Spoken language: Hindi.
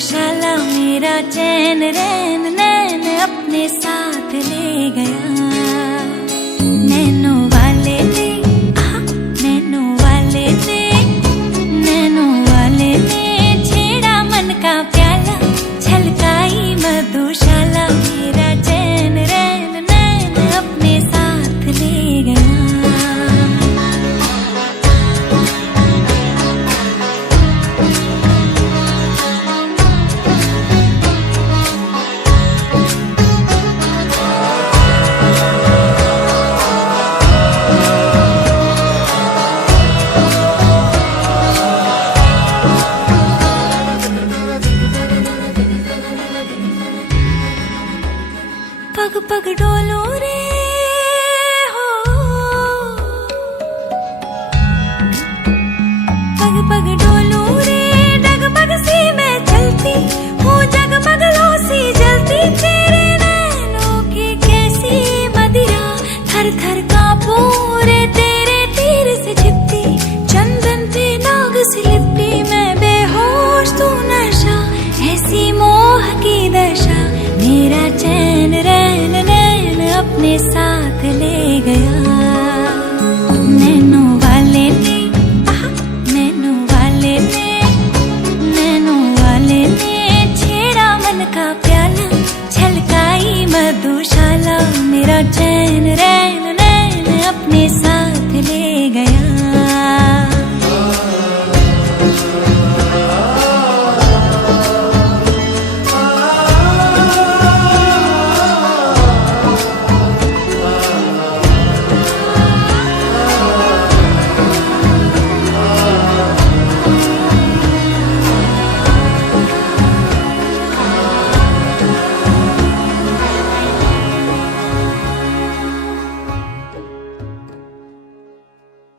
मधुशाला मेरा चैन रैन नैन अपने साथ ले गया। नैनो वाले ने नैनो वाले ने नैनो वाले ने छेड़ा मन का प्याला, छलकाई मधुशाला मेरा चैन रैन नैन अपने साथ ले गया। पग पग डोलो रे हो, पग पग डोलो रे, डगमग सी मैं चलती हूँ, जगमग लो सी जलती तेरे नैनों की कैसी मदिरा। थर थर कांपू रे तेरे तीर से छिपती, चंदन पे नाग सी लिपटी मैं बेहोश तू नशा, ऐसी मोह की दशा मेरा चैन रैन नैन अपने साथ ले गया। नैनो वाले ने नैनो वाले ने नैनो वाले ने छेड़ा मन का प्याला, छलकाई मधुशाला मेरा चैन रैन